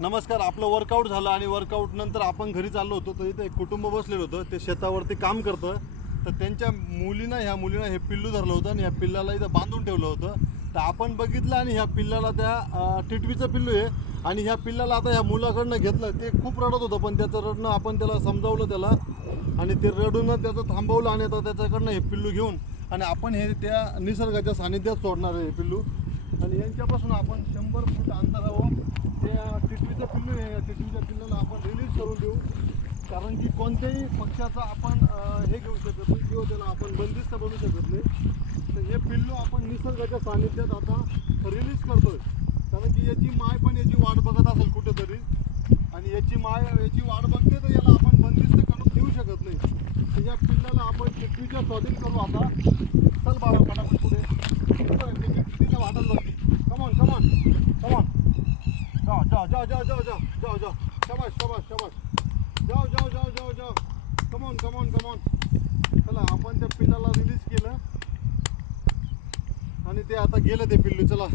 नमस्कार. आपलं वर्कआउट झालं आणि वर्कआउट नंतर आपण घरी चाललो होतो, तर इथे एक कुटुंब बसलेलं होतं. ते शेतावरती काम करतं. तर त्यांच्या ह्या मुलीनं हे पिल्लू धरलं होतं आणि ह्या पिल्लाला इथं बांधून ठेवलं होतं. तर आपण बघितलं आणि ह्या पिल्लाला त्या टिटवीचं पिल्लू आहे आणि ह्या पिल्लाला आता ह्या मुलाकडनं घेतलं. ते खूप रडत होतं, पण त्याचं रडणं आपण त्याला समजावलं त्याला आणि ते रडून त्याचं थांबवलं आणि आता त्याच्याकडनं हे पिल्लू घेऊन आणि आपण हे त्या निसर्गाच्या सानिध्यात सोडणार आहे हे पिल्लू. आणि यांच्यापासून आपण 100 फूट अंतरावर त्या टिटवीचं पिल्लू आहे. या टिटवीच्या पिल्लाला आपण रिलीज करून देऊ, कारण की कोणत्याही पक्षाचा आपण हे घेऊ शकत नाही किंवा त्याला आपण बंदिस्त बनवू शकत नाही. तर हे पिल्लू आपण निसर्गाच्या सानिध्यात आता रिलीज करतोय, कारण की याची माय पण याची वाट बघत असेल कुठेतरी आणि याची माय याची वाट बघते, तर याला आपण बंदिस्त करून देऊ शकत नाही. तर या पिल्लाला आपण टिटवीच्या स्वाधीन करू आता. चल बाळा, फटाफट पुढे तिला वाटत बघ. कमॉन कमॉन कमॉन, जाओ जाओ जाओ जाओ जाओ जाओ जाओ जाओ, शाबाश शाबाश शाबाश, जाओ जाओ जाओ जाओ जाओ, कमॉन कमॉन कमॉन. चला, आपण त्या पिल्लाला रिलीज केलं आणि ते आता गेलं ते पिल्लू. चला.